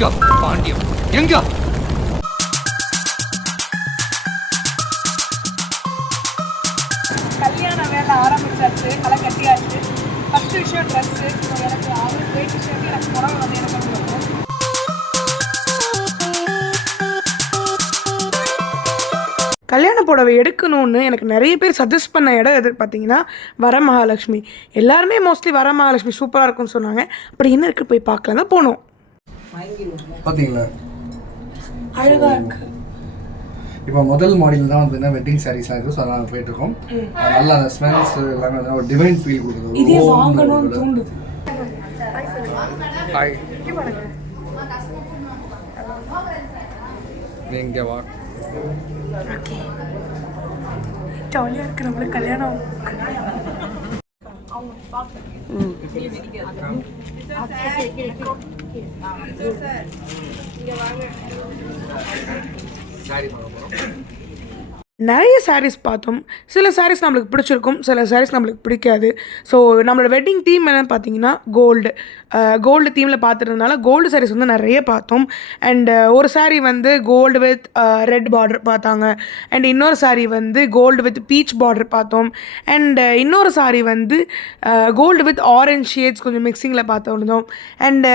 எங்க பாண்டியம் எங்க? கல்யாண வேலை ஆரம்பிச்சாச்சு, களை கட்டியாச்சு. ஃபர்ஸ்ட் விஷயம் ட்ரெஸ்ஸு. எனக்கு அவருக்கு வெயிட் விஷயம் எனக்கு புடவை வந்து எனக்கு வந்து கல்யாண புடவை எடுக்கணும்னு எனக்கு நிறைய பேர் சஜஸ்ட் பண்ண இடம் எது பார்த்தீங்கன்னா வரமகாலட்சுமி. எல்லாருமே மோஸ்ட்லி வரமகாலட்சுமி சூப்பராக இருக்கும்னு சொன்னாங்க. அப்படி என்ன இருக்குது போய் பார்க்கலாம் தான் போனோம். பார்த்தீங்களா அழகாக இருக்கு. இப்போ முதல் மாடல் தான் வந்து வெட்டிங் சாரீஸாக இருக்கும். ஸோ அதனால் போயிட்டுருக்கோம். நல்லா அந்த ஸ்மெல்ஸ் எல்லாமே ஒரு டிவைன் ஃபீல் கொடுக்குது. இதே வாங்கணும்னு தோணுது. ஹாய், நீங்க வா. ஜாலியாக இருக்கு நம்மளுக்கு கல்யாணம். நிறைய சாரீஸ் பார்த்தோம். சில சாரீஸ் நம்மளுக்கு பிடிச்சிருக்கும், சில சாரீஸ் நம்மளுக்கு பிடிக்காது. ஸோ நம்மளோட வெட்டிங் தீம் என்னென்னு பார்த்தீங்கன்னா கோல்டு தீமில் பார்த்துருந்தனால கோல்டு சாரீஸ் வந்து நிறைய பார்த்தோம். அண்டு ஒரு சாரீ வந்து கோல்டு வித் ரெட் பார்டர் பார்த்தாங்க. அண்ட் இன்னொரு சாரீ வந்து கோல்டு வித் பீச் பார்டர் பார்த்தோம். அண்டு இன்னொரு சாரீ வந்து கோல்டு வித் ஆரஞ்ச் ஷேட்ஸ் கொஞ்சம் மிக்சிங்கில் பார்த்துருந்தோம். அண்டு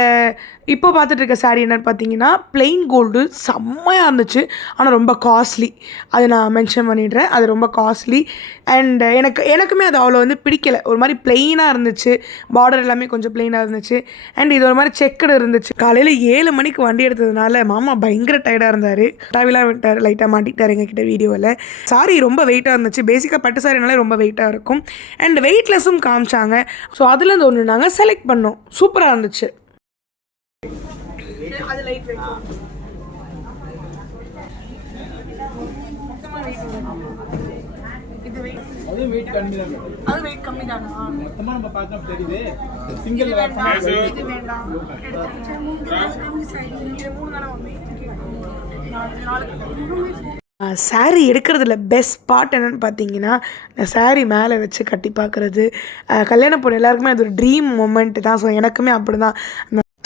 இப்போ பார்த்துட்டு இருக்க சாரீ என்னென்னு பார்த்தீங்கன்னா பிளெயின் கோல்டு செம்மையாக இருந்துச்சு. ஆனால் ரொம்ப காஸ்ட்லி. அது நான் மென்ஷன் பண்ணிடுறேன், அது ரொம்ப காஸ்ட்லி. அண்ட் எனக்குமே அது அவ்வளோ வந்து பிடிக்கலை. ஒரு மாதிரி பிளெயினாக இருந்துச்சு, பார்டர் எல்லாமே கொஞ்சம் பிளெயினாக இருந்துச்சு. அண்ட் இது ஒரு மாதிரி செக்குடு இருந்துச்சு. காலையில் 7 மணிக்கு வண்டி எடுத்ததுனால மாமா பயங்கர டயர்டாக இருந்தார். டாவிலாம் விட்டார், லைட்டாக மாட்டிக்கிட்டார் எங்ககிட்ட வீடியோவில். சாரி ரொம்ப வெயிட்டாக இருந்துச்சு. பேசிக்காக பட்டு சாரினாலே ரொம்ப வெயிட்டாக இருக்கும். அண்ட் வெயிட்லெஸ்ஸும் காமிச்சாங்க. ஸோ அதுலேருந்து ஒன்று நாங்கள் செலக்ட் பண்ணோம். சூப்பராக இருந்துச்சு. அது லைட் வெயிட். அது வெயிட் கம்மி தான். அது வெயிட் கம்மி தானா? மொத்தமா நம்ம பார்த்தா தெரியுது. சிங்கிள் வேண்டாம், இது வேண்டாம். இது மூணு தானே வந்து சாரீ எடுக்கிறதுல பெஸ்ட் பார்ட் என்னென்னு பார்த்தீங்கன்னா இந்த சாரீ மேலே வச்சு கட்டி பார்க்குறது. கல்யாண பொண்ணு எல்லாருக்குமே அது ஒரு ட்ரீம் மொமெண்ட்டு தான். ஸோ எனக்குமே அப்படி தான்.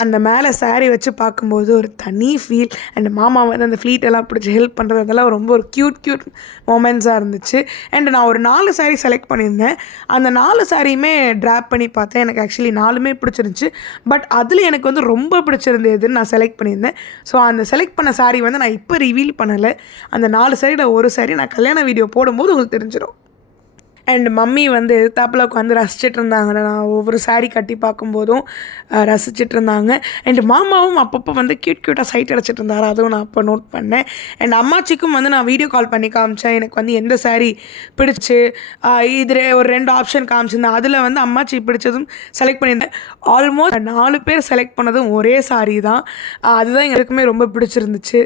அந்த மேலே சாரீ வச்சு பார்க்கும்போது ஒரு தனி ஃபீல். அண்ட் மாமா வந்து அந்த ஃப்ளீட் எல்லாம் பிடிச்சி ஹெல்ப் பண்ணுறது அதெல்லாம் ரொம்ப ஒரு க்யூட் மொமெண்ட்ஸாக இருந்துச்சு. அண்ட் நான் ஒரு 4 சாரீ செலக்ட் பண்ணியிருந்தேன். அந்த 4 சாரியுமே ட்ராப் பண்ணி பார்த்தேன். எனக்கு ஆக்சுவலி 4மே பிடிச்சிருந்துச்சு. பட் அதில் எனக்கு வந்து ரொம்ப பிடிச்சிருந்ததுன்னு நான் செலக்ட் பண்ணியிருந்தேன். ஸோ அந்த செலக்ட் பண்ண சாரீ வந்து நான் இப்போ ரிவீல் பண்ணலை. அந்த 4 சாரியில் ஒரு சாரீ நான் கல்யாண வீடியோ போடும்போது உங்களுக்கு தெரிஞ்சிடும். அண்ட் மம்மி வந்து எதிர்த்தாப்பில் உட்காந்து ரசிச்சிட்டு இருந்தாங்க. நான் ஒவ்வொரு சாரீ கட்டி பார்க்கும்போதும் ரசிச்சிட்டு இருந்தாங்க. அண்ட் மாமாவும் அப்பப்போ வந்து க்யூட்டாக சைட் அடிச்சிட்டு இருந்தார். அதுவும் நான் அப்போ நோட் பண்ணேன். அண்ட் அம்மாச்சிக்கும் வந்து நான் வீடியோ கால் பண்ணி காமிச்சேன். எனக்கு வந்து எந்த சாரீ பிடிச்சி இதில் ஒரு 2 ஆப்ஷன் காமிச்சிருந்தேன். அதில் வந்து அம்மாச்சி பிடிச்சதும் செலக்ட் பண்ணியிருந்தேன். ஆல்மோஸ்ட் 4 பேர் செலக்ட் பண்ணதும் ஒரே சாரீ தான். அதுதான் எங்களுக்குமே ரொம்ப பிடிச்சிருந்துச்சு.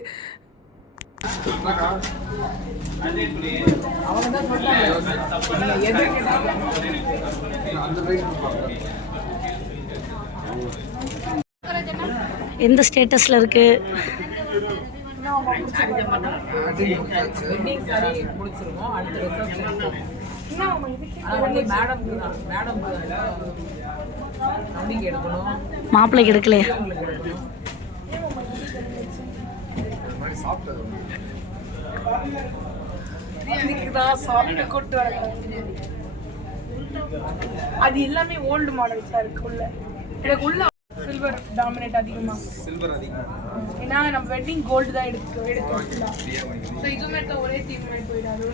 எந்த ஸ்டேட்டஸில் இருக்கு? மாப்பிள்ளைக்கு எடுக்கலையா? அது எல்லாமே ஓல்டு மாடல்ஸா இருக்கு. உள்ள எனக்கு உள்ள சில்வர் டாமினேட் அதிகமா. ஏன்னா நம்ம வெட்டிங் கோல்டு தான் எடுத்தோம். ஸோ இதுவுமே ஒரே தீம் போயிடாது.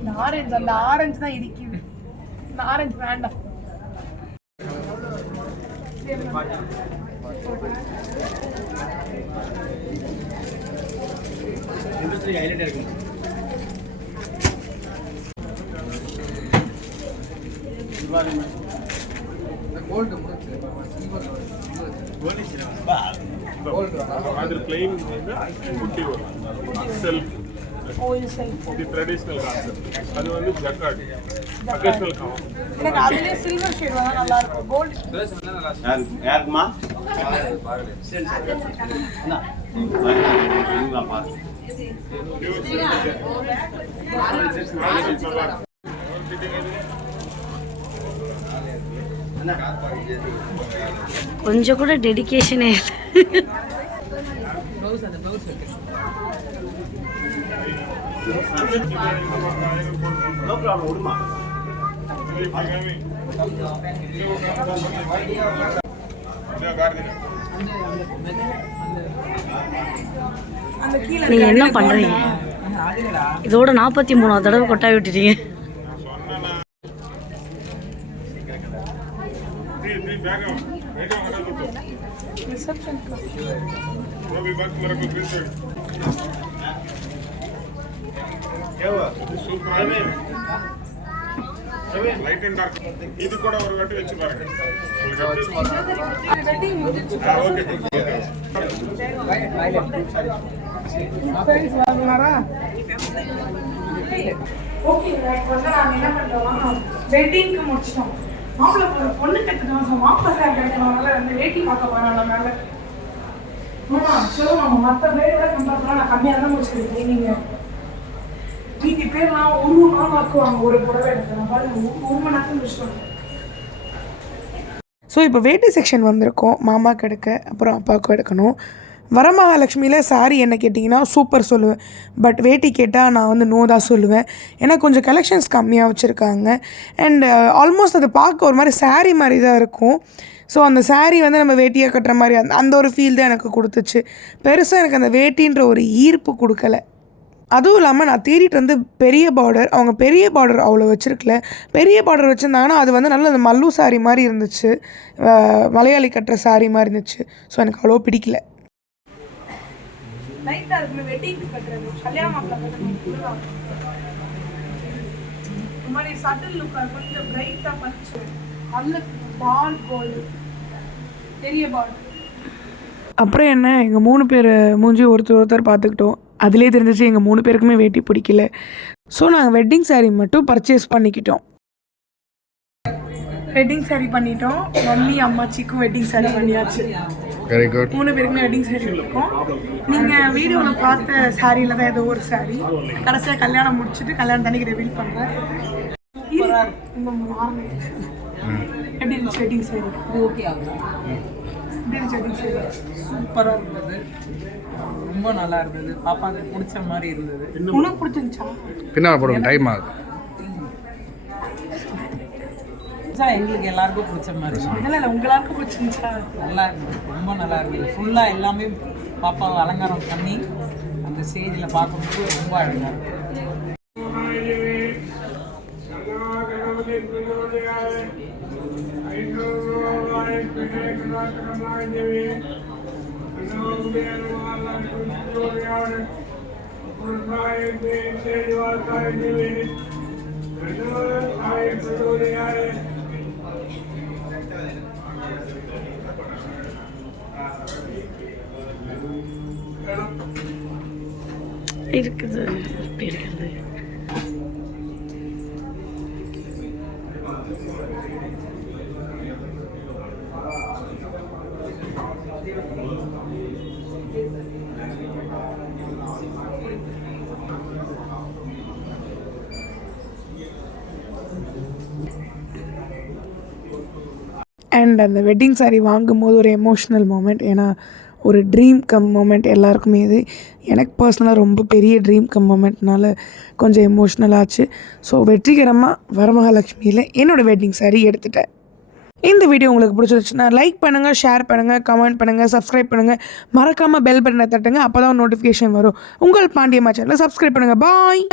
அந்த ஆரஞ்சு தான் இடிக்குது. இந்த ஆரஞ்சு வேண்டாம். Other claim self. The traditional concept. அது வந்து ஜக்கார்ட் occasional காம். எனக்கு அதுலயே சில்வர் ஷேட் வந்தா நல்லா இருக்கும். கோல்ட் யாருமா என்ன நீங்களா பாரு கொஞ்சம் கூட டெடிகேஷனே நோ ப்ராப்ளம் விடுமா நீங்க என்ன பண்றீங்க? இதோட 43வது தடவை கொட்டாய் விட்டுட்டீங்க. లైట్ అండ్ డార్క్ ఇది కూడా ఒక గంట వచ్చి పాருங்க ஓகே லைக் வந்து நாங்கள் என்ன பண்ணுறோம்னா வெட்டிங்க்கு முடிச்சிட்டோம். மாப்பிள்ளை பொண்ணு கட்டுறோம். ஸோ மாப்பிள்ளை சார் கிடைக்கிறவங்கள வந்து வேட்டி பார்க்க போகிறாங்க மேலே. சொல்லுவாங்க மற்ற பேரோட கம்பேர் பண்ணால் நான் கம்மியாக தான் முடிச்சிருக்கேன். நீங்கள் மீதி பேர்லாம் ஒரு நாள் ஆக்குவாங்க ஒரு புடவை எடுக்கிறோம் பாருங்க 1 மணி நேரத்தில் முடிச்சுட்டு. ஸோ இப்போ வேட்டி செக்ஷன் வந்திருக்கோம். மாமாவுக்கு எடுக்க அப்புறம் அப்பாவுக்கும் எடுக்கணும். வரமகாலட்சுமியில் சாரி என்ன கேட்டிங்கன்னா சூப்பர் சொல்லுவேன். பட் வேட்டி கேட்டால் நான் வந்து நோ தான் சொல்லுவேன். ஏன்னா கொஞ்சம் கலெக்ஷன்ஸ் கம்மியாக வச்சுருக்காங்க. அண்ட் ஆல்மோஸ்ட் அதை பார்க்க ஒரு மாதிரி சாரீ மாதிரி தான் இருக்கும். ஸோ அந்த சாரீ வந்து நம்ம வேட்டியாக கட்டுற மாதிரி அந்த ஒரு ஃபீல் தான் எனக்கு கொடுத்துச்சு. பெருசாக எனக்கு அந்த வேட்டின்ற ஒரு ஈர்ப்பு கொடுக்கல. அதுவும் இல்லாமல் நான் தேடிட்டு வந்து பெரிய பார்டர், அவங்க பெரிய பார்டர் அவ்வளோ வச்சுருக்கல. பெரிய பார்டர் வச்சுருந்தாங்கன்னா அது வந்து நல்ல அந்த மல்லு சாரீ மாதிரி இருந்துச்சு, மலையாளி கட்டுற சாரீ மாதிரி இருந்துச்சு. ஸோ எனக்கு அவ்வளோ பிடிக்கல. அப்புறம் என்ன எங்கள் 3 பேர் மூஞ்சி ஒருத்தர் பார்த்துக்கிட்டோம். அதிலே தெரிஞ்சிச்சு எங்கள் 3 பேருக்குமே வேட்டி பிடிக்கல. ஸோ நாங்கள் வெட்டிங் சாரீ மட்டும் பர்ச்சேஸ் பண்ணிக்கிட்டோம். வெட்டிங் சாரீ பண்ணிட்டோம். மம்மி அம்மாச்சிக்கும் வெட்டிங் சாரீ பண்ணியாச்சு. Very good. 3 பேருக்குமே வெட்டிங் சாரீ இருக்கும். நீங்கள் வீடியோவில் பார்த்த சாரியில் தான் ஏதோ ஒரு சாரீ கடைசியாக கல்யாணம் முடிச்சுட்டு கல்யாணம் தண்ணிக்கு ரிவீல் பண்ணுறேன். எப்படி இருந்துச்சு வெட்டிங் சாரீ? ஓகே ஆகும். சூப்பராக இருந்தது, ரொம்ப நல்லா இருந்தது. பாப்பாவுக்கு பிடிச்ச மாதிரி இருந்தது. உனக்கு பிடிச்சிருந்துச்சா? பின்னால் போடுவோம், டைம் ஆகுது. எங்களுக்கு எல்லாருக்கும் பிடிச்ச மாதிரி இல்லை உங்களுக்கு பிடிச்சிருந்துச்சா? நல்லா இருந்தது, ரொம்ப நல்லா இருந்தது. ஃபுல்லாக எல்லாமே பாப்பாவை அலங்காரம் பண்ணி அந்த ஸ்டேஜில் பார்க்கும்போது ரொம்ப அழகாக இருந்தது. இருக்குது எப்படி இருக்கிறது? அண்ட் அந்த வெட்டிங் சாரீ வாங்கும்போது ஒரு எமோஷ்னல் மூமெண்ட். ஏன்னா ஒரு ட்ரீம் கம் மூமெண்ட் எல்லாருக்குமே. இது எனக்கு பர்சனலாக ரொம்ப பெரிய ட்ரீம் கம் மூமெண்ட்னால கொஞ்சம் எமோஷ்னல் ஆச்சு. ஸோ வெற்றிகரமாக வரமகாலட்சுமியில் என்னோடய வெட்டிங் சாரீ எடுத்துட்டேன். இந்த வீடியோ உங்களுக்கு பிடிச்சிருச்சுன்னா லைக் பண்ணுங்கள், ஷேர் பண்ணுங்கள், கமெண்ட் பண்ணுங்கள், சப்ஸ்கிரைப் பண்ணுங்கள். மறக்காமல் பெல் பட்டனை தட்டுங்க. அப்போ தான் நோட்டிஃபிகேஷன் வரும். உங்கள் பாண்டியம்மா சேனலை சப்ஸ்கிரைப் பண்ணுங்கள். பாய்.